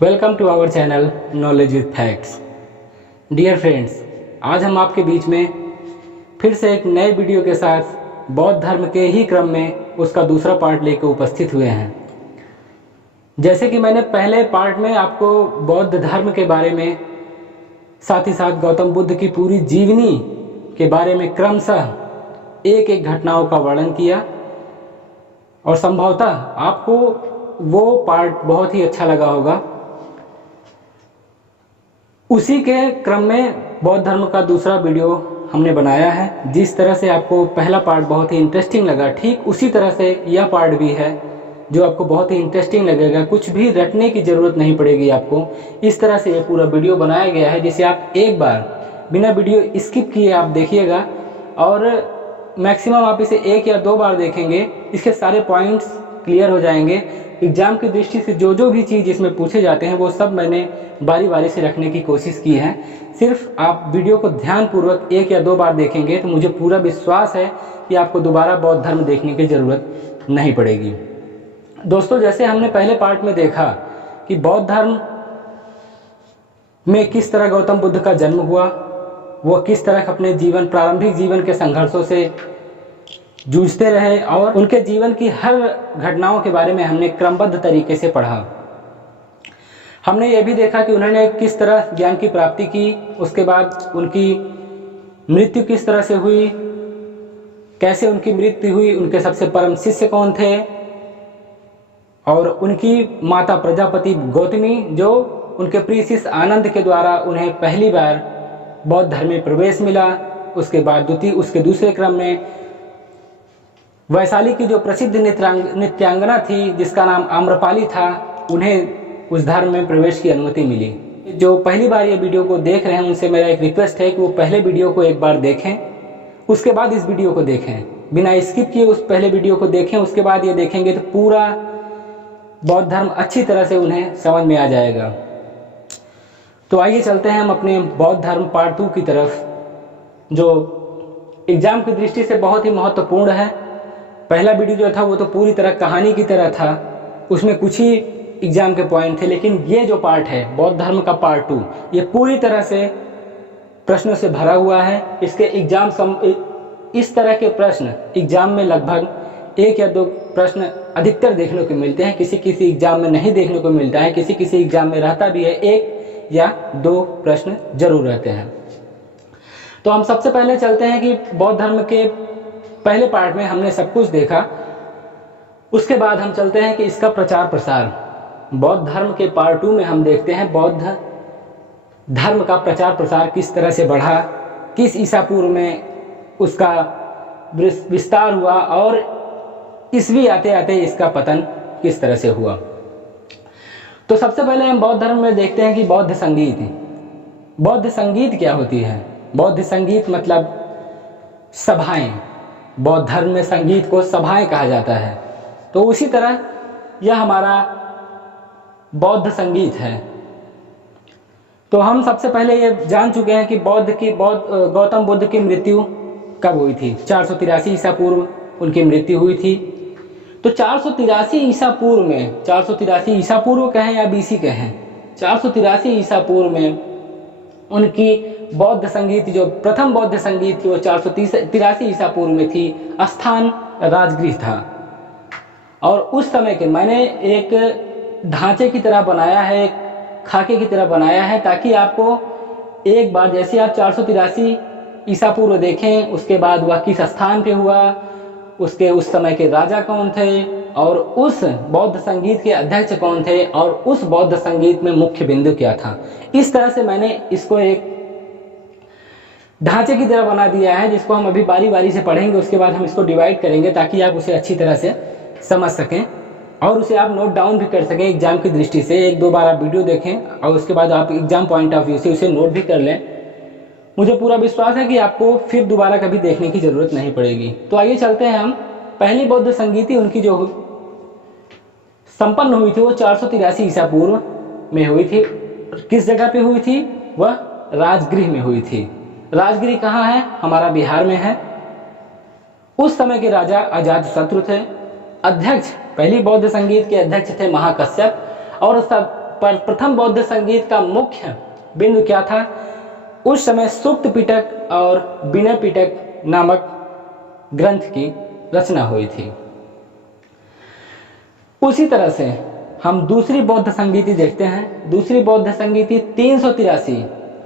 Welcome to our channel knowledge with facts. Dear friends, आज हम आपके बीच में फिर से एक नए वीडियो के साथ बौद्ध धर्म के ही क्रम में उसका दूसरा पार्ट लेकर उपस्थित हुए हैं। जैसे कि मैंने पहले पार्ट में आपको बौद्ध धर्म के बारे में, साथ ही साथ गौतम बुद्ध की पूरी जीवनी के बारे में क्रमशः एक एक घटनाओं का वर्णन किया और संभवतः आपको वो पार्ट बहुत ही अच्छा लगा होगा। उसी के क्रम में बौद्ध धर्म का दूसरा वीडियो हमने बनाया है। जिस तरह से आपको पहला पार्ट बहुत ही इंटरेस्टिंग लगा, ठीक उसी तरह से यह पार्ट भी है जो आपको बहुत ही इंटरेस्टिंग लगेगा। कुछ भी रटने की ज़रूरत नहीं पड़ेगी आपको। इस तरह से ये पूरा वीडियो बनाया गया है जिसे आप एक बार बिना वीडियो स्किप किए आप देखिएगा और मैक्सिमम आप इसे 1 या 2 बार देखेंगे, इसके सारे पॉइंट्स क्लियर हो जाएंगे। एग्जाम की दृष्टि से जो जो भी चीज़ इसमें पूछे जाते हैं वो सब मैंने बारी बारी से रखने की कोशिश की है। सिर्फ आप वीडियो को ध्यानपूर्वक 1 या 2 बार देखेंगे तो मुझे पूरा विश्वास है कि आपको दोबारा बौद्ध धर्म देखने की ज़रूरत नहीं पड़ेगी। दोस्तों, जैसे हमने पहले पार्ट में देखा कि बौद्ध धर्म में किस तरह गौतम बुद्ध का जन्म हुआ, वो किस तरह अपने प्रारंभिक जीवन के संघर्षों से जूझते रहे और उनके जीवन की हर घटनाओं के बारे में हमने क्रमबद्ध तरीके से पढ़ा। हमने ये भी देखा कि उन्होंने किस तरह ज्ञान की प्राप्ति की, उसके बाद उनकी मृत्यु किस तरह से हुई, कैसे उनकी मृत्यु हुई, उनके सबसे परम शिष्य कौन थे और उनकी माता प्रजापति गौतमी जो उनके प्रिय शिष्य आनंद के द्वारा उन्हें पहली बार बौद्ध धर्म में प्रवेश मिला। उसके बाद उसके दूसरे क्रम में वैशाली की जो प्रसिद्ध नृत्यांगना थी जिसका नाम आम्रपाली था, उन्हें उस धर्म में प्रवेश की अनुमति मिली। जो पहली बार ये वीडियो को देख रहे हैं उनसे मेरा एक रिक्वेस्ट है कि वो पहले वीडियो को एक बार देखें, उसके बाद इस वीडियो को देखें, बिना स्किप किए उस पहले वीडियो को देखें। उसके बाद ये देखेंगे तो पूरा बौद्ध धर्म अच्छी तरह से उन्हें समझ में आ जाएगा। तो आइए चलते हैं हम अपने बौद्ध धर्म पार्ट 2 की तरफ, जो एग्जाम की दृष्टि से बहुत ही महत्वपूर्ण है। पहला वीडियो जो था वो तो पूरी तरह कहानी की तरह था, उसमें कुछ ही एग्जाम के पॉइंट थे, लेकिन ये जो पार्ट है बौद्ध धर्म का पार्ट 2, ये पूरी तरह से प्रश्नों से भरा हुआ है। इसके इस तरह के प्रश्न एग्जाम में लगभग 1 या 2 प्रश्न अधिकतर देखने को मिलते हैं, किसी किसी एग्जाम में नहीं देखने को मिलता है, किसी किसी एग्जाम में रहता भी है, 1 या 2 प्रश्न जरूर रहते हैं। तो हम सबसे पहले चलते हैं कि बौद्ध धर्म के पहले पार्ट में हमने सब कुछ देखा, उसके बाद हम चलते हैं कि इसका प्रचार प्रसार। बौद्ध धर्म के पार्ट 2 में हम देखते हैं बौद्ध धर्म का प्रचार प्रसार किस तरह से बढ़ा, किस ईसा पूर्व में उसका विस्तार हुआ और ईस्वी आते आते इसका पतन किस तरह से हुआ। तो सबसे पहले हम बौद्ध धर्म में देखते हैं कि बौद्ध संगीत। बौद्ध संगीत क्या होती है? बौद्ध संगीत मतलब सभाएं। बौद्ध धर्म में संगीत को सभाएं कहा जाता है। तो उसी तरह यह हमारा बौद्ध संगीत है। तो हम सबसे पहले ये जान चुके हैं कि गौतम बुद्ध की मृत्यु कब हुई थी। 483 ईसा पूर्व उनकी मृत्यु हुई थी। तो 483 ईसा पूर्व में, 483 ईसा पूर्व कहें या बीसी कहें, 483 ईसा पूर्व में उनकी बौद्ध संगीत, जो प्रथम बौद्ध संगीत थी वो 483 ईसा पूर्व में थी। स्थान राजगृह था और उस समय के मैंने एक ढांचे की तरह बनाया है, एक खाके की तरह बनाया है, ताकि आपको एक बार जैसे आप 483 ईसा पूर्व देखें, उसके बाद वह किस स्थान पे हुआ, उसके उस समय के राजा कौन थे और उस बौद्ध संगीत के अध्यक्ष कौन थे और उस बौद्ध संगीत में मुख्य बिंदु क्या था। इस तरह से मैंने इसको एक ढांचे की तरह बना दिया है, जिसको हम अभी बारी बारी से पढ़ेंगे। उसके बाद हम इसको डिवाइड करेंगे ताकि आप उसे अच्छी तरह से समझ सकें और उसे आप नोट डाउन भी कर सकें एग्जाम की दृष्टि से। 1-2 बार आप वीडियो देखें और उसके बाद आप एग्जाम पॉइंट ऑफ व्यू से उसे नोट भी कर लें। मुझे पूरा विश्वास है कि आपको फिर दोबारा कभी देखने की जरूरत नहीं पड़ेगी। तो आइए चलते हैं हम। पहली बौद्ध संगीति उनकी जो संपन्न हुई थी वो 483 ईसा पूर्व में हुई थी। किस जगह पे हुई थी? वह राजगृह में हुई थी। राजगृह कहाँ है? हमारा बिहार में है। उस समय के राजा अजातशत्रु थे। अध्यक्ष, पहली बौद्ध संगीत के अध्यक्ष थे महाकश्यप और प्रथम बौद्ध संगीत का मुख्य बिंदु क्या था? उस समय सुक्त पिटक और विनय पिटक नामक ग्रंथ की रचना हुई थी। उसी तरह से हम दूसरी बौद्ध संगीति देखते हैं। दूसरी बौद्ध संगीति 383,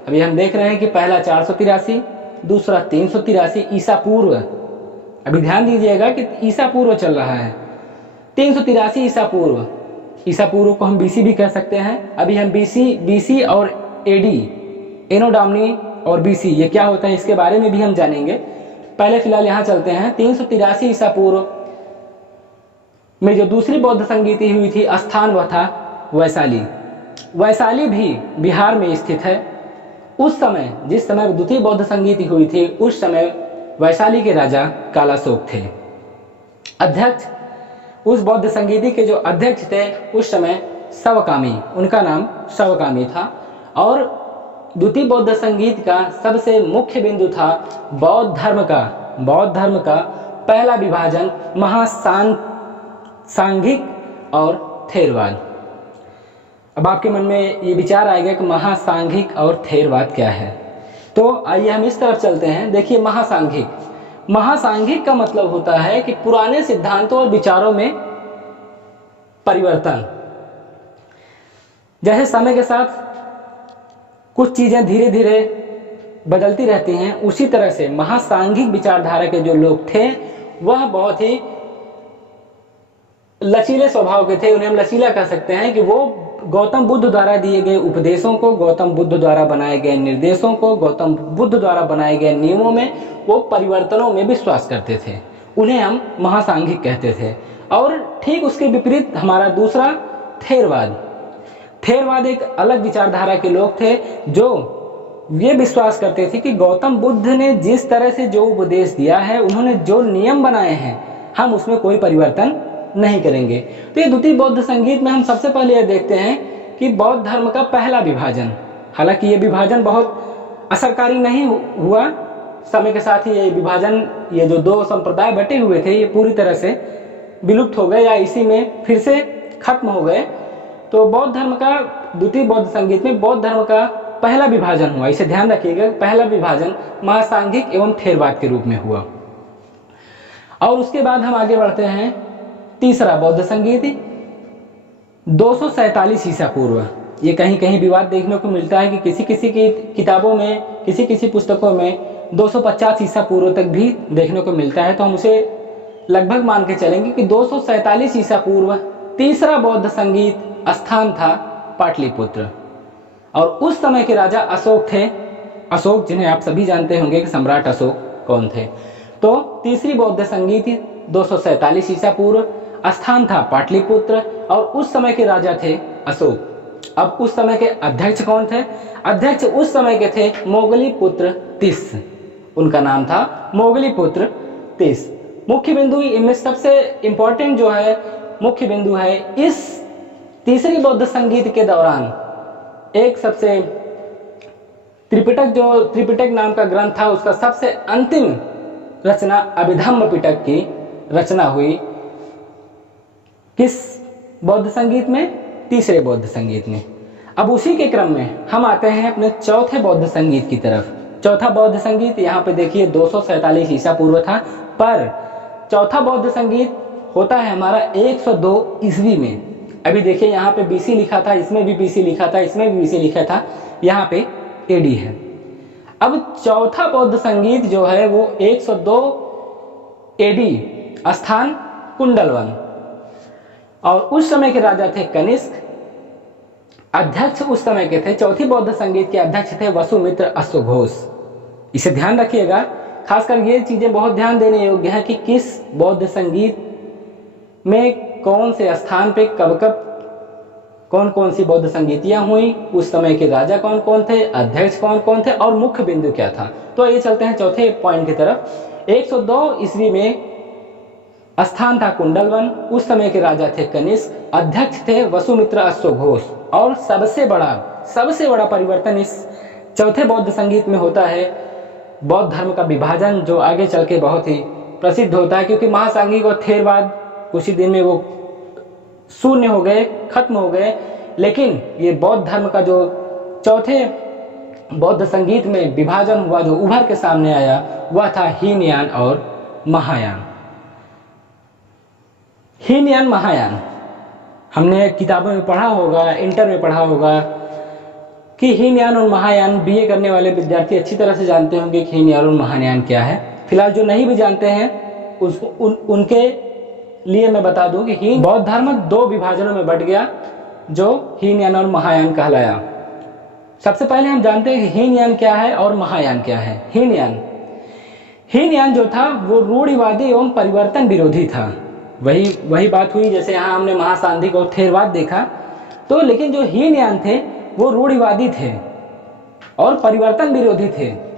अभी हम देख रहे हैं कि पहला 483, दूसरा 383 ईसा पूर्व। अभी ध्यान दीजिएगा कि ईसा पूर्व चल रहा है, 383 ईसा पूर्व। ईसा पूर्व को हम बीसी भी कह सकते हैं। अभी हम बीसी और एडी, एनो डोमिनी और बीसी, ये क्या होता है इसके बारे में भी हम जानेंगे। पहले फिलहाल यहाँ चलते हैं। 383 ईसा पूर्व में जो दूसरी बौद्ध संगीति हुई थी, स्थान वह था वैशाली। वैशाली भी बिहार में स्थित है। उस समय, जिस समय द्वितीय बौद्ध संगीति हुई थी, उस समय वैशाली के राजा कालाशोक थे अध्यक्ष। उस बौद्ध संगीति के जो अध्यक्ष थे उस समय शवकामी, उनका नाम शवकामी था। और द्वितीय बौद्ध संगीत का सबसे मुख्य बिंदु था बौद्ध धर्म का पहला विभाजन महासांघिक और थेरवाद। अब आपके मन में ये विचार आएगा कि महासांघिक और थेरवाद क्या है, तो आइए हम इस तरफ चलते हैं। देखिए, महासांघिक का मतलब होता है कि पुराने सिद्धांतों और विचारों में परिवर्तन। जैसे समय के साथ कुछ चीजें धीरे धीरे बदलती रहती हैं, उसी तरह से महासांघिक विचारधारा के जो लोग थे वह बहुत ही लचीले स्वभाव के थे। उन्हें हम लचीला कह सकते हैं कि वो गौतम बुद्ध द्वारा दिए गए उपदेशों को, गौतम बुद्ध द्वारा बनाए गए निर्देशों को, गौतम बुद्ध द्वारा बनाए गए नियमों में, वो परिवर्तनों में विश्वास करते थे। उन्हें हम महासांघिक कहते थे। और ठीक उसके विपरीत हमारा दूसरा थेरवाद एक अलग विचारधारा के लोग थे, जो ये विश्वास करते थे कि गौतम बुद्ध ने जिस तरह से जो उपदेश दिया है, उन्होंने जो नियम बनाए हैं, हम उसमें कोई परिवर्तन नहीं करेंगे। तो ये द्वितीय बौद्ध संगीत में हम सबसे पहले ये देखते हैं कि बौद्ध धर्म का पहला विभाजन, हालांकि ये विभाजन बहुत असरकारी नहीं हुआ, समय के साथ ही ये विभाजन, ये जो दो संप्रदाय बटे हुए थे, ये पूरी तरह से विलुप्त हो गए या इसी में फिर से खत्म हो गए। तो बौद्ध धर्म का, द्वितीय बौद्ध संगीत में बौद्ध धर्म का पहला विभाजन हुआ। इसे ध्यान रखिएगा, पहला विभाजन महासांघिक एवं थेरवाद के रूप में हुआ। और उसके बाद हम आगे बढ़ते हैं। तीसरा बौद्ध संगीत 247 ईसा पूर्व। ये कहीं कहीं विवाद देखने को मिलता है कि किसी किसी की किताबों में, किसी किसी पुस्तकों में 250 ईसा पूर्व तक भी देखने को मिलता है, तो हम उसे लगभग मान के चलेंगे कि 247 ईसा पूर्व तीसरा बौद्ध संगीत स्थान था पाटलिपुत्र। और उस समय के राजा अशोक थे। अशोक, जिन्हें आप सभी जानते होंगे कि सम्राट अशोक कौन थे। तो तीसरी बौद्ध संगीत 247 ईसा पूर्व, स्थान था पाटलिपुत्र, और उस समय के राजा थे अशोक। अब उस समय के अध्यक्ष कौन थे? अध्यक्ष उस समय के थे मोगलीपुत्र तीस। उनका नाम था मोगलीपुत्र तीस। मुख्य बिंदु इनमें सबसे इंपॉर्टेंट जो है, मुख्य बिंदु है, इस तीसरी बौद्ध संगीत के दौरान एक सबसे त्रिपिटक नाम का ग्रंथ था, उसका सबसे अंतिम रचना अभिधम्म पिटक की रचना हुई। किस बौद्ध संगीत में? तीसरे बौद्ध संगीत में। अब उसी के क्रम में हम आते हैं अपने चौथे बौद्ध संगीत की तरफ। चौथा बौद्ध संगीत यहाँ पे देखिए 247 ईसा पूर्व था, पर चौथा बौद्ध संगीत होता है हमारा 102 ईस्वी में। अभी देखिए यहाँ पे बीसी लिखा था, इसमें भी बीसी लिखा था, इसमें भी बीसी लिखा था, यहाँ पे एडी है। अब चौथा बौद्ध संगीत जो है वो 102 एडी, स्थान कुंडलवन। और उस समय के राजा थे कनिष्क। अध्यक्ष उस समय के थे, चौथी बौद्ध संगीत के अध्यक्ष थे वसुमित्र अश्वघोष। इसे ध्यान रखिएगा, खासकर ये चीजें बहुत ध्यान देने योग्य है कि किस बौद्ध संगीत में कौन से स्थान पे कब कब कौन कौन सी बौद्ध संगीतियां हुई, उस समय के राजा कौन कौन थे, अध्यक्ष कौन कौन थे और मुख्य बिंदु क्या था। तो ये चलते हैं चौथे पॉइंट की तरफ। 102 ईस्वी में स्थान था कुंडलवन, उस समय के राजा थे कनिष्क, अध्यक्ष थे वसुमित्र अश्वघोष। और सबसे बड़ा परिवर्तन इस चौथे बौद्ध संगीत में होता है बौद्ध धर्म का विभाजन, जो आगे चल के बहुत ही प्रसिद्ध होता है, क्योंकि महासांघिक और थेरवाद कुछ ही दिन में वो शून्य हो गए, खत्म हो गए। लेकिन ये बौद्ध धर्म का जो चौथे बौद्ध संगीत में विभाजन हुआ, जो उभर के सामने आया, वह था हीनयान और महायान। हीनयान महायान हमने किताबों में पढ़ा होगा, इंटर में पढ़ा होगा कि हीनयान और महायान, बीए करने वाले विद्यार्थी अच्छी तरह से जानते होंगे कि हीनयान और महायान क्या है। फिलहाल जो नहीं भी जानते हैं उनके लिए मैं बता दूं कि हीन बौद्ध धर्म दो विभाजनों में बट गया, जो हीनयान और महायान कहलाया। सबसे पहले हम जानते हैं कि हीनयान क्या है और महायान क्या है। हीनयान जो था वो रूढ़िवादी एवं परिवर्तन विरोधी था। वही बात हुई जैसे यहाँ हमने महासांधिक और थेरवाद देखा, तो लेकिन जो हीनयान थे वो रूढ़िवादी थे और परिवर्तन विरोधी थे।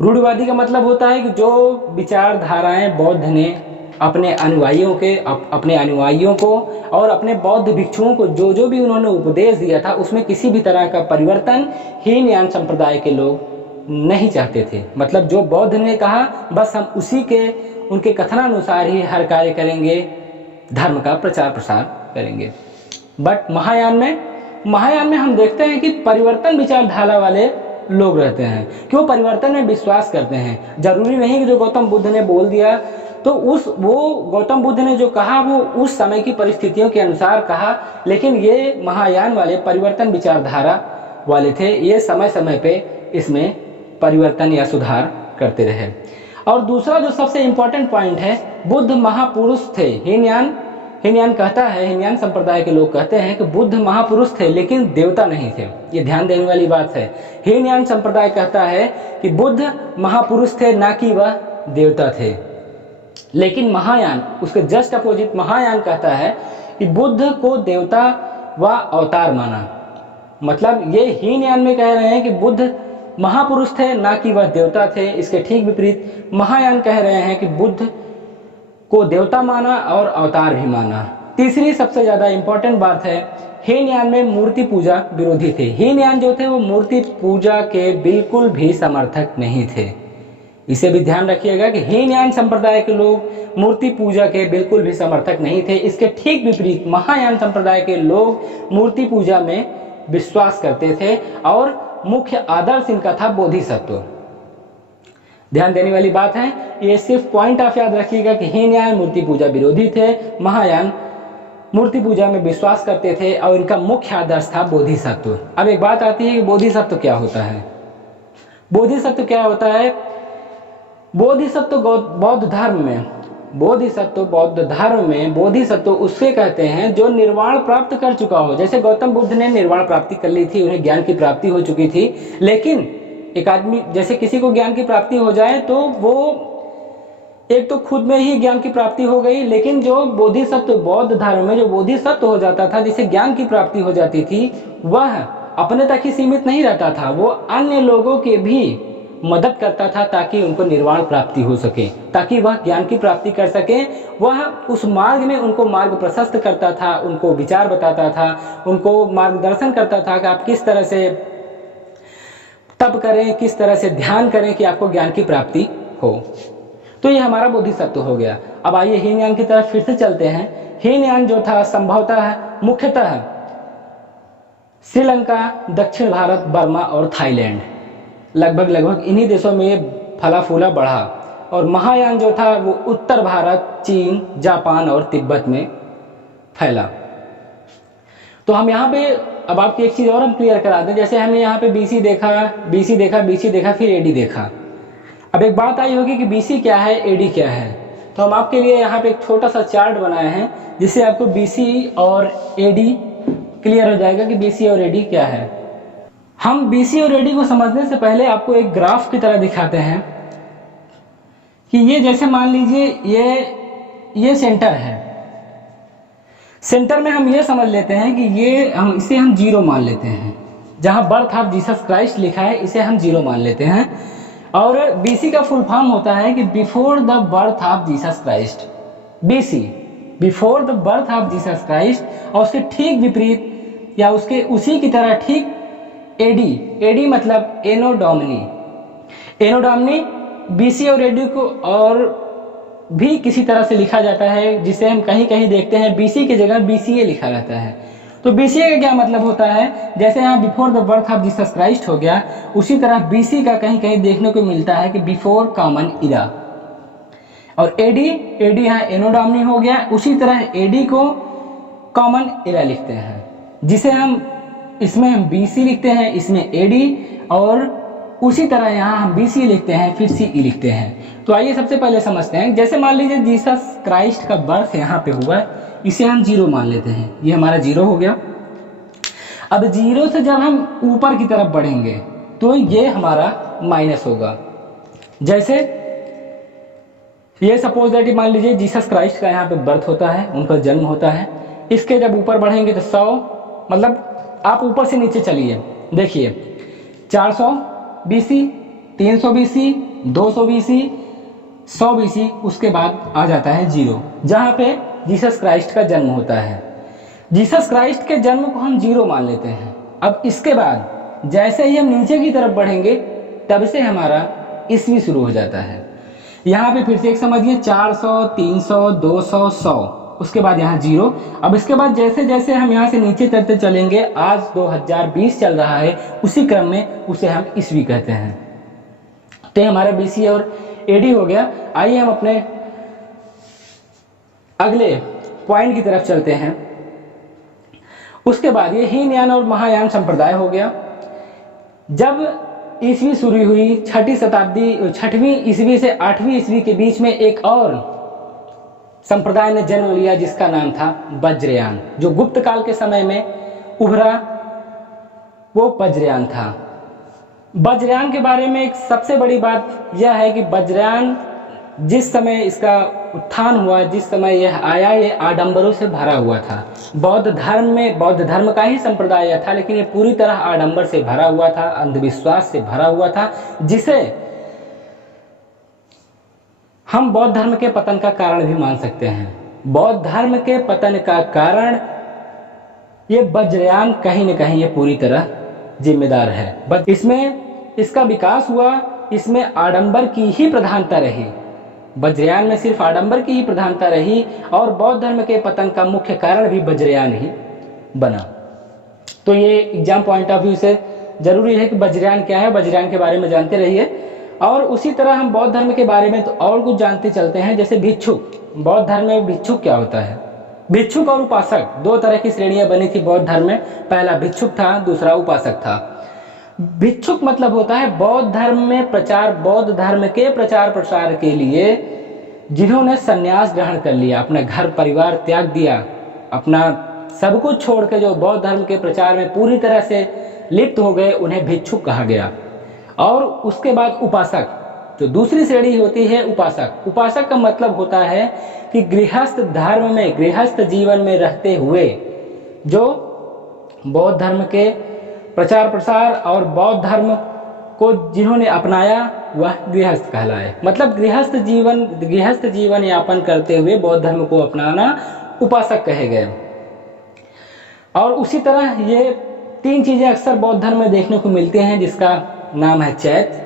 रूढ़िवादी का मतलब होता है कि जो विचारधाराएं बौद्ध ने अपने अनुयायियों को और अपने बौद्ध भिक्षुओं को जो भी उन्होंने उपदेश दिया था, उसमें किसी भी तरह का परिवर्तन हीनयान संप्रदाय के लोग नहीं चाहते थे। मतलब जो बौद्ध ने कहा बस हम उनके कथनानुसार ही हर कार्य करेंगे, धर्म का प्रचार प्रसार करेंगे। बट महायान में हम देखते हैं कि परिवर्तन विचारधारा वाले लोग रहते हैं कि वो परिवर्तन में विश्वास करते हैं। जरूरी नहीं कि जो गौतम बुद्ध ने बोल दिया तो वो गौतम बुद्ध ने जो कहा वो उस समय की परिस्थितियों के अनुसार कहा, लेकिन ये महायान वाले परिवर्तन विचारधारा वाले थे। ये समय समय पे इसमें परिवर्तन या सुधार करते रहे। और दूसरा जो सबसे इम्पोर्टेंट पॉइंट है, बुद्ध महापुरुष थे। हीनयान कहता है, हीनयान संप्रदाय के लोग कहते हैं कि बुद्ध महापुरुष थे लेकिन देवता नहीं थे। ये ध्यान देने वाली बात है। हीनयान संप्रदाय कहता है कि बुद्ध महापुरुष थे, ना कि वह देवता थे। लेकिन महायान, उसके जस्ट अपोजिट महायान कहता है कि बुद्ध को देवता व अवतार माना। मतलब ये हीनयान में कह रहे हैं कि बुद्ध महापुरुष थे, ना कि वह देवता थे। इसके ठीक विपरीत महायान कह रहे हैं कि बुद्ध को देवता माना और अवतार भी माना। तीसरी सबसे ज्यादा इंपॉर्टेंट बात है, हीनयान में मूर्ति पूजा विरोधी थे। हीनयान जो थे वो मूर्ति पूजा के बिल्कुल भी समर्थक नहीं थे। इसे भी ध्यान रखिएगा कि हीनयान संप्रदाय के लोग मूर्ति पूजा के बिल्कुल भी समर्थक नहीं थे। इसके ठीक विपरीत महायान संप्रदाय के लोग मूर्ति पूजा में विश्वास करते थे और मुख्य आदर्श इनका था बोधिसत्व। ध्यान देने वाली बात है, ये सिर्फ पॉइंट आप याद रखिएगा कि हीनयान मूर्ति पूजा विरोधी थे, महायान मूर्ति पूजा में विश्वास करते थे और इनका मुख्य आदर्श था बोधिसत्व। अब एक बात आती है कि बोधिसत्व क्या होता है। बोधिसत्व क्या होता है? बोधिसत्व बौद्ध धर्म में बोधिसत्व उससे कहते हैं जो निर्वाण प्राप्त कर चुका हो। जैसे गौतम बुद्ध ने निर्वाण प्राप्ति कर ली थी, उन्हें ज्ञान की प्राप्ति हो चुकी थी। लेकिन एक आदमी, जैसे किसी को ज्ञान की प्राप्ति हो जाए तो वो एक तो खुद में ही ज्ञान की प्राप्ति हो गई, लेकिन जो बोधिसत्व बौद्ध धर्म में जो बोधिसत्व हो जाता था, जिसे ज्ञान की प्राप्ति हो जाती थी, वह अपने तक ही सीमित नहीं रहता था, वो अन्य लोगों के भी मदद करता था ताकि उनको निर्वाण प्राप्ति हो सके, ताकि वह ज्ञान की प्राप्ति कर सके। वह उस मार्ग में उनको मार्ग प्रशस्त करता था, उनको विचार बताता था, उनको मार्गदर्शन करता था कि आप किस तरह से तप करें, किस तरह से ध्यान करें कि आपको ज्ञान की प्राप्ति हो। तो ये हमारा बोधिसत्व हो गया। अब आइए हीनयान की तरफ फिर से चलते हैं। हीनयान जो था संभवतः मुख्यतः श्रीलंका, दक्षिण भारत, बर्मा और थाईलैंड, लगभग इन्हीं देशों में ये फला फूला बढ़ा। और महायान जो था वो उत्तर भारत, चीन, जापान और तिब्बत में फैला। तो हम यहाँ पे अब आपकी एक चीज़ और हम क्लियर करा दें। जैसे हमने यहाँ पे BC देखा फिर AD देखा। अब एक बात आई होगी कि BC क्या है, AD क्या है। तो हम आपके लिए यहाँ पे एक छोटा सा चार्ट बनाए हैं जिससे आपको BC और AD क्लियर हो जाएगा कि BC और AD क्या है। हम BC और AD को समझने से पहले आपको एक ग्राफ की तरह दिखाते हैं कि ये जैसे मान लीजिए ये सेंटर है। सेंटर में हम ये समझ लेते हैं कि इसे हम 0 मान लेते हैं। जहां बर्थ ऑफ जीसस क्राइस्ट लिखा है इसे हम 0 मान लेते हैं। और BC का फुल फॉर्म होता है कि before the birth of Jesus Christ. BC before the birth of Jesus Christ. और उसके ठीक विपरीत या उसी की तरह ठीक AD मतलब एनो डोमिनी BC और AD को और भी किसी तरह से लिखा जाता है, जिसे हम कहीं कहीं देखते हैं BC की जगह BCA लिखा रहता है। तो BCA का क्या मतलब होता है, जैसे यहाँ before the birth of Jesus Christ हो गया, उसी तरह BC का कहीं कहीं देखने को मिलता है कि बिफोर कॉमन इरा। और AD यहाँ एनो डोमिनी हो गया, उसी तरह AD को कॉमन इरा लिखते हैं, जिसे हम इसमें हम BC लिखते हैं, इसमें AD, और उसी तरह यहाँ हम BC लिखते हैं, फिर CE लिखते हैं। तो आइए सबसे पहले समझते हैं, जैसे मान लीजिए जीसस क्राइस्ट का बर्थ यहाँ पे हुआ, इसे हम 0 मान लेते हैं, ये हमारा 0 हो गया। अब 0 से जब हम ऊपर की तरफ बढ़ेंगे तो ये हमारा माइनस होगा। जैसे ये सपोज दैट मान लीजिए जीसस क्राइस्ट का यहाँ पे बर्थ होता है, उनका जन्म होता है, इसके जब ऊपर बढ़ेंगे तो 100, मतलब आप ऊपर से नीचे चलिए, देखिए 400 BC, 300 BC, 200 BC, 100 BC, उसके बाद आ जाता है 0, जहाँ पे जीसस क्राइस्ट का जन्म होता है। जीसस क्राइस्ट के जन्म को हम 0 मान लेते हैं। अब इसके बाद जैसे ही हम नीचे की तरफ बढ़ेंगे तब से हमारा ईस्वी शुरू हो जाता है। यहाँ पे फिर से एक समझिए, 400, 300, 200, 100, उसके बाद यहाँ 0। अब इसके बाद जैसे जैसे हम यहाँ से नीचे चलते चलेंगे, आज 2020 चल रहा है, उसी क्रम में उसे हम ईस्वी कहते हैं। तो ये हमारा BC और AD हो गया। आइए हम अपने अगले पॉइंट की तरफ चलते हैं। उसके बाद ये हीनयान और महायान संप्रदाय हो गया। जब ईस्वी शुरू हुई 6वीं ईस्वी से 8वीं ईस्वी के बीच में एक और संप्रदाय ने जन्म लिया, जिसका नाम था वज्रयान। जो गुप्त काल के समय में उभरा वो वज्रयान था। वज्रयान के बारे में एक सबसे बड़ी बात यह है कि वज्रयान जिस समय इसका उत्थान हुआ, जिस समय यह आया, ये आडंबरों से भरा हुआ था। बौद्ध धर्म का ही संप्रदाय था, लेकिन ये पूरी तरह आडंबर से भरा हुआ था, अंधविश्वास से भरा हुआ था, जिसे हम बौद्ध धर्म के पतन का कारण भी मान सकते हैं। बौद्ध धर्म के पतन का कारण ये वज्रयान कहीं न कहीं ये पूरी तरह जिम्मेदार है। इसमें इसका विकास हुआ, इसमें आडंबर की ही प्रधानता रही, वज्रयान में सिर्फ आडंबर की ही प्रधानता रही, और बौद्ध धर्म के पतन का मुख्य कारण भी वज्रयान ही बना। तो ये एग्जाम पॉइंट ऑफ व्यू से जरूरी है कि वज्रयान क्या है, वज्रयान के बारे में जानते रहिए। और उसी तरह हम बौद्ध धर्म के बारे में तो और कुछ जानते चलते हैं, जैसे भिक्षुक। बौद्ध धर्म में भिक्षुक क्या होता है? भिक्षुक और उपासक, दो तरह की श्रेणियां बनी थी बौद्ध धर्म में। पहला भिक्षुक था, दूसरा उपासक था। भिक्षुक मतलब होता है बौद्ध धर्म में बौद्ध धर्म के प्रचार प्रसार के लिए जिन्होंने संन्यास ग्रहण कर लिया, अपना घर परिवार त्याग दिया, अपना सब कुछ छोड़ के जो बौद्ध धर्म के प्रचार में पूरी तरह से लिप्त हो गए, उन्हें भिक्षुक कहा गया। और उसके बाद उपासक, तो दूसरी श्रेणी होती है उपासक। उपासक का मतलब होता है कि गृहस्थ धर्म में, गृहस्थ जीवन में रहते हुए जो बौद्ध धर्म के प्रचार प्रसार और बौद्ध धर्म को जिन्होंने अपनाया वह गृहस्थ कहलाए। मतलब गृहस्थ जीवन यापन करते हुए बौद्ध धर्म को अपनाना उपासक कहे गए। और उसी तरह ये तीन चीजें अक्सर बौद्ध धर्म में देखने को मिलते हैं, जिसका नाम है चैत्य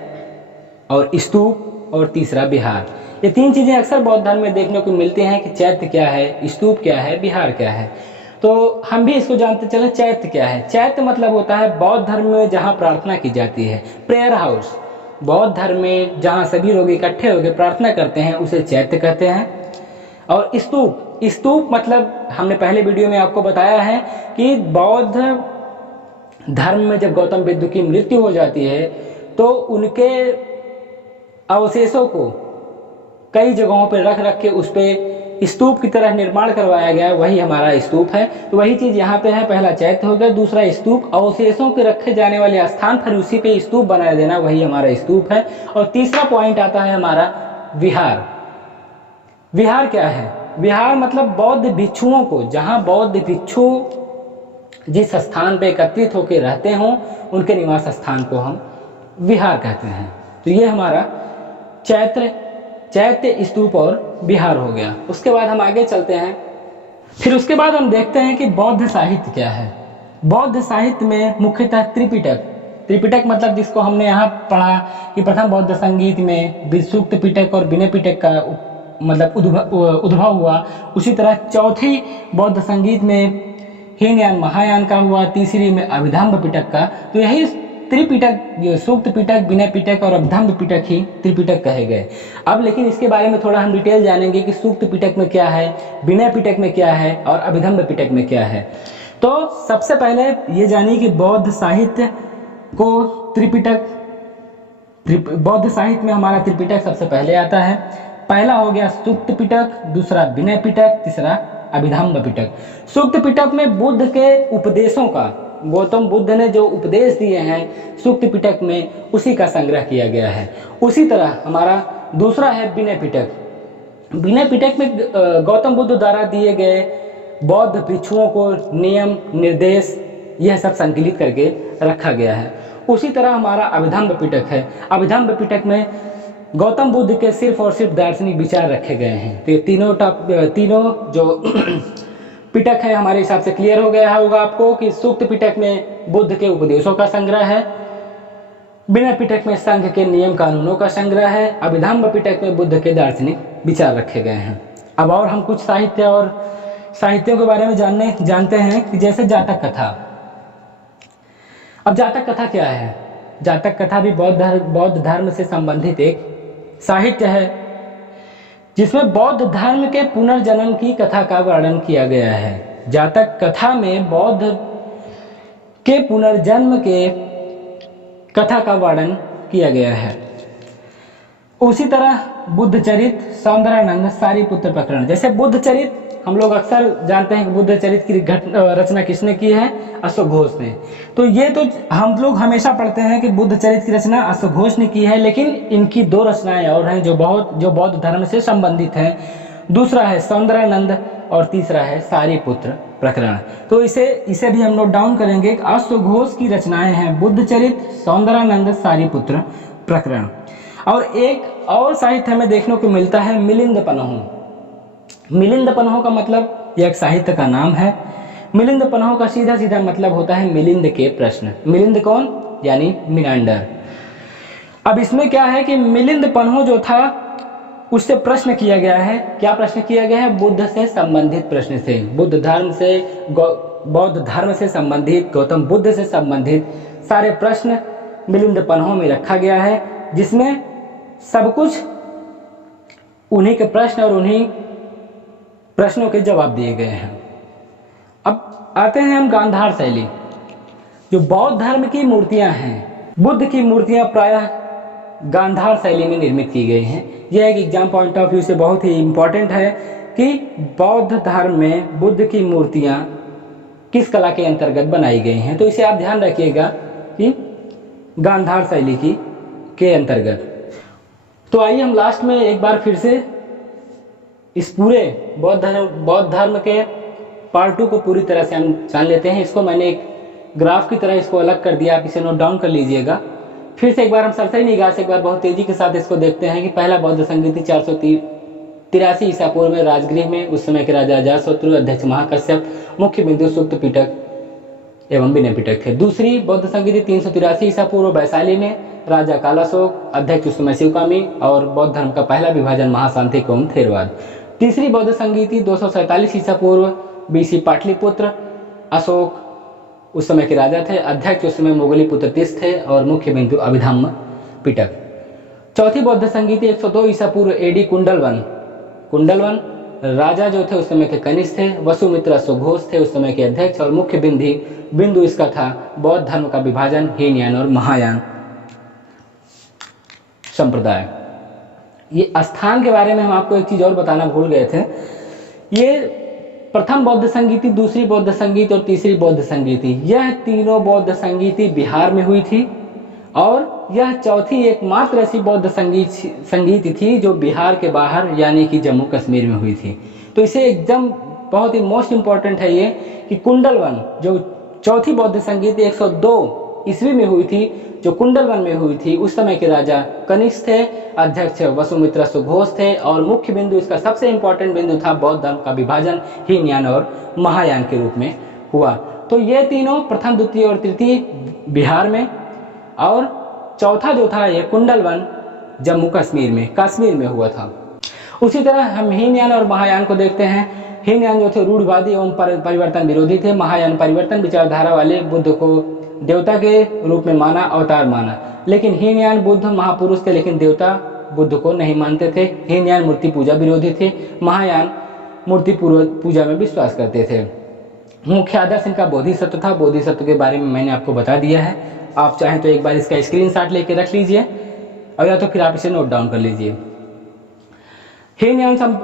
और स्तूप और तीसरा विहार। ये तीन चीजें अक्सर बौद्ध धर्म में देखने को मिलते हैं कि चैत्य क्या है, स्तूप क्या है, विहार क्या है। तो हम भी इसको जानते चले। चैत्य क्या है? चैत्य मतलब होता है बौद्ध धर्म में जहाँ प्रार्थना की जाती है, प्रेयर हाउस। बौद्ध धर्म में जहाँ सभी लोग इकट्ठे होकर प्रार्थना करते हैं उसे चैत्य कहते हैं। और स्तूप मतलब हमने पहले वीडियो में आपको बताया है कि बौद्ध धर्म में जब गौतम बुद्ध की मृत्यु हो जाती है तो उनके अवशेषों को कई जगहों पर रख के उस पर स्तूप की तरह निर्माण करवाया गया, वही हमारा स्तूप है। तो वही चीज यहाँ पे है, पहला चैत्य हो गया, दूसरा स्तूप, अवशेषों के रखे जाने वाले स्थान पर उसी पे स्तूप बना देना, वही हमारा स्तूप है। और तीसरा पॉइंट आता है हमारा विहार। विहार क्या है? विहार मतलब बौद्ध भिक्षुओं को, जहाँ बौद्ध भिक्षु जिस स्थान पे एकत्रित होकर रहते हों उनके निवास स्थान को हम विहार कहते हैं। तो ये हमारा चैत्य, स्तूप और विहार हो गया। उसके बाद हम आगे चलते हैं। फिर उसके बाद हम देखते हैं कि बौद्ध साहित्य क्या है। बौद्ध साहित्य में मुख्यतः त्रिपिटक मतलब जिसको हमने यहाँ पढ़ा कि प्रथम बौद्ध संगीत में विसुक्त पिटक और विनय पिटक का मतलब उद्भव हुआ। उसी तरह चौथी बौद्ध संगीत में हीनयान महायान का हुआ, तीसरी में अभिधम्म पिटक का। तो यही त्रिपिटक, सूक्त पिटक, विनय पिटक और अभिधम्म पिटक ही त्रिपिटक कहे गए। अब लेकिन इसके बारे में थोड़ा हम डिटेल जानेंगे कि सूक्त पिटक में क्या है, विनय पिटक में क्या है और अभिधम्म पिटक में क्या है। तो सबसे पहले ये जानिए कि बौद्ध साहित्य को त्रिपिटक, बौद्ध साहित्य में हमारा त्रिपिटक सबसे पहले आता है। पहला हो गया सूक्त पिटक, दूसरा विनय पिटक, तीसरा अभिधम्म पिटक। सूक्त पिटक में बुद्ध के उपदेशों का, गौतम बुद्ध ने जो उपदेश दिए हैं सूक्त पिटक में, उसी का संग्रह किया गया है। उसी तरह हमारा दूसरा है विनय पिटक। विनय पिटक में गौतम बुद्ध द्वारा दिए गए बौद्ध भिक्षुओं को नियम, निर्देश, यह सब संकलित करके रखा गया है। उसी तरह हमारा अभिधम्म पिटक है। अभिधम्म पिटक में गौतम बुद्ध के सिर्फ और सिर्फ दार्शनिक विचार रखे गए हैं। तो ये तीनों जो पिटक है हमारे हिसाब से क्लियर हो गया होगा आपको कि सूक्त पिटक में बुद्ध के उपदेशों का संग्रह है, विनय पिटक में संघ के नियम कानूनों का संग्रह है, अभिधम्म पिटक में बुद्ध के दार्शनिक विचार रखे गए हैं। अब और हम कुछ साहित्य और साहित्यों के बारे में जानते हैं कि जैसे जातक कथा। अब जातक कथा क्या है? जातक कथा भी बौद्ध धर्म से संबंधित एक साहित्य है, जिसमें बौद्ध धर्म के पुनर्जन्म की कथा का वर्णन किया गया है। जातक कथा में बौद्ध के पुनर्जन्म के कथा का वर्णन किया गया है। उसी तरह बुद्ध चरित, सौंदर्यानंद, सारीपुत्र प्रकरण। जैसे बुद्ध चरित हम लोग अक्सर जानते हैं कि बुद्ध चरित की रचना किसने की है? अश्वघोष ने। तो ये तो हम लोग हमेशा पढ़ते हैं कि बुद्ध चरित की रचना अश्वघोष ने की है, लेकिन इनकी दो रचनाएं और हैं जो बौद्ध धर्म से संबंधित हैं। दूसरा है सौंदर्यानंद और तीसरा है सारीपुत्र प्रकरण। तो इसे भी हम नोट डाउन करेंगे। अश्वघोष की रचनाएं हैं बुद्ध चरित, सौंदर्यानंद, सारीपुत्र प्रकरण। और एक और साहित्य हमें देखने को मिलता है मिलिंद पन्हो। मिलिंद पन्हो का मतलब, यह एक साहित्य का नाम है। मिलिंद पन्हो का सीधा सीधा मतलब होता है मिलिंद के प्रश्न। मिलिंद कौन? यानी मिनांडर। अब इसमें क्या है कि मिलिंद पन्हो जो था उससे प्रश्न किया गया है। क्या प्रश्न किया गया है? बुद्ध से संबंधित प्रश्न से, बौद्ध धर्म से संबंधित, गौतम बुद्ध से संबंधित सारे प्रश्न मिलिंद पन्हो में रखा गया है, जिसमें सब कुछ उन्हीं के प्रश्न और उन्हीं प्रश्नों के जवाब दिए गए हैं। अब आते हैं हम गांधार शैली। जो बौद्ध धर्म की मूर्तियां हैं, बुद्ध की मूर्तियां प्रायः गांधार शैली में निर्मित की गई हैं। यह एक एग्जाम पॉइंट ऑफ व्यू से बहुत ही इम्पोर्टेंट है कि बौद्ध धर्म में बुद्ध की मूर्तियां किस कला के अंतर्गत बनाई गई हैं। तो इसे आप ध्यान रखिएगा कि गांधार शैली के अंतर्गत। तो आइए हम लास्ट में एक बार फिर से इस पूरे बौद्ध धर्म के पार्ट 2 को पूरी तरह से हम जान लेते हैं। इसको मैंने एक ग्राफ की तरह इसको अलग कर दिया, आप इसे नोट डाउन कर लीजिएगा। फिर से एक बार हम सरसरी निगाह से एक बार बहुत तेजी के साथ इसको देखते हैं कि पहला बौद्ध संगीति 483 ईसा पूर्व में राजगृह में उस समय के राजा अजातशत्रु, अध्यक्ष महाकश्यप, मुख्य बिंदु सूक्त पिटक एवं विनय पिटक थे। दूसरी बौद्ध संगीति 383 ईसा पूर्व वैशाली में राजा कालाशोक, अध्यक्ष उस समय शिवकामी और बौद्ध धर्म का पहला विभाजन महाशांति एवं थेरवाद। तीसरी बौद्ध संगीति 247 ईसा पूर्व बीसी पाटलिपुत्र, अशोक उस समय के राजा थे, अध्यक्ष उस समय मोगली पुत्र तीस थे और मुख्य बिंदु अभिधम्म पिटक। चौथी बौद्ध संगीति 102 ईसा पूर्व एडी कुंडलवन राजा जो थे उस समय के कनिष्ठ थे, वसुमित्र अश्वघोष थे उस समय के अध्यक्ष और मुख्य बिंदु इसका था बौद्ध धर्म का विभाजन हीनयान और महायान संप्रदाय। ये स्थान के बारे में हम आपको एक चीज और बताना भूल गए थे। ये प्रथम बौद्ध संगीति, दूसरी बौद्ध संगीति और तीसरी बौद्ध संगीति, यह तीनों बौद्ध संगीति बिहार में हुई थी और यह चौथी एकमात्र ऐसी बौद्ध संगीति थी जो बिहार के बाहर यानी कि जम्मू कश्मीर में हुई थी। तो इसे एकदम बहुत ही मोस्ट इंपॉर्टेंट है ये कि कुंडलवन जो चौथी बौद्ध संगीति 102 ईस्वी में हुई थी, जो कुंडलवन में हुई थी, उस समय के राजा कनिष्ठ थे, अध्यक्ष वसुमित्र अश्वघोष थे और मुख्य बिंदु इसका सबसे इंपॉर्टेंट बिंदु था बौद्ध धर्म का विभाजन हीनयान और महायान के रूप में हुआ। तो ये तीनों प्रथम, द्वितीय और तृतीय बिहार में और चौथा जो था ये कुंडलवन जम्मू कश्मीर में हुआ था। उसी तरह हम हीनयान और महायान को देखते हैं। हीनयान जो थे रूढ़वादी एवं परिवर्तन विरोधी थे। महायान परिवर्तन विचारधारा वाले बुद्ध को देवता के रूप में माना, अवतार माना। लेकिन हीनयान बुद्ध महापुरुष थे, लेकिन देवता बुद्ध को नहीं मानते थे। हीनयान मूर्ति पूजा विरोधी थे, महायान मूर्ति पूजा में विश्वास करते थे। मुख्य आदर्श इनका बोधिसत्व था। बोधिसत्व के बारे में मैंने आपको बता दिया है। आप चाहें तो एक बार इसका स्क्रीनशॉट लेके रख लीजिए, और या तो फिर आप इसे नोट डाउन कर लीजिए। हीनयान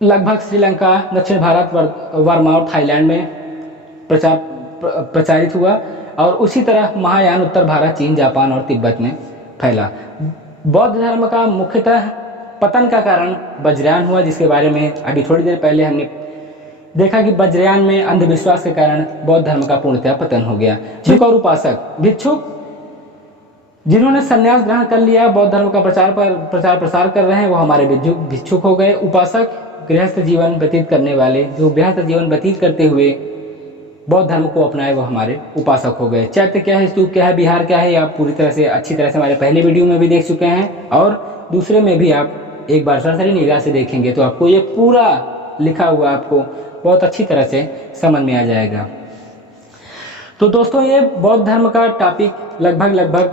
लगभग श्रीलंका, दक्षिण भारत, बर्मा और थाईलैंड में प्रचारित हुआ, और उसी तरह महायान उत्तर भारत, चीन, जापान और तिब्बत में फैला। बौद्ध धर्म का मुख्यतः पतन का कारण वज्रयान हुआ, जिसके बारे में अभी थोड़ी देर पहले हमने देखा कि वज्रयान में अंधविश्वास के कारण बौद्ध धर्म का पूर्णतः पतन हो गया। भिक्षुक और उपासक, भिक्षुक जिन्होंने संन्यास ग्रहण कर लिया, बौद्ध धर्म का प्रचार प्रसार कर रहे हैं, वो हमारे भिक्षुक हो गए। उपासक गृहस्थ जीवन व्यतीत करने वाले, जो गृहस्थ जीवन व्यतीत करते हुए बौद्ध धर्म को अपनाए, वो हमारे उपासक हो गए। चैत्य क्या है, स्तूप क्या है, विहार क्या है, आप पूरी तरह से अच्छी तरह से हमारे पहले वीडियो में भी देख चुके हैं, और दूसरे में भी आप एक बार सरसरी निगाह से देखेंगे तो आपको ये पूरा लिखा हुआ आपको बहुत अच्छी तरह से समझ में आ जाएगा। तो दोस्तों, ये बौद्ध धर्म का टॉपिक लगभग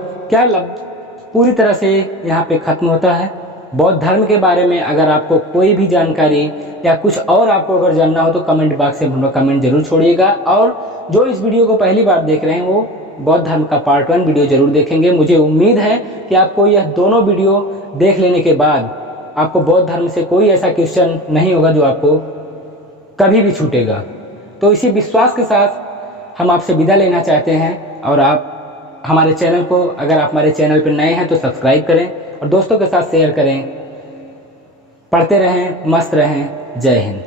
पूरी तरह से यहाँ पे खत्म होता है। बौद्ध धर्म के बारे में अगर आपको कोई भी जानकारी या कुछ और आपको अगर जानना हो तो कमेंट बॉक्स में कमेंट जरूर छोड़िएगा। और जो इस वीडियो को पहली बार देख रहे हैं वो बौद्ध धर्म का पार्ट 1 वीडियो जरूर देखेंगे। मुझे उम्मीद है कि आपको यह दोनों वीडियो देख लेने के बाद आपको बौद्ध धर्म से कोई ऐसा क्वेश्चन नहीं होगा जो आपको कभी भी छूटेगा। तो इसी विश्वास के साथ हम आपसे विदा लेना चाहते हैं, और आप हमारे चैनल को, अगर आप हमारे चैनल पर नए हैं तो सब्सक्राइब करें और दोस्तों के साथ शेयर करें। पढ़ते रहें, मस्त रहें। जय हिंद।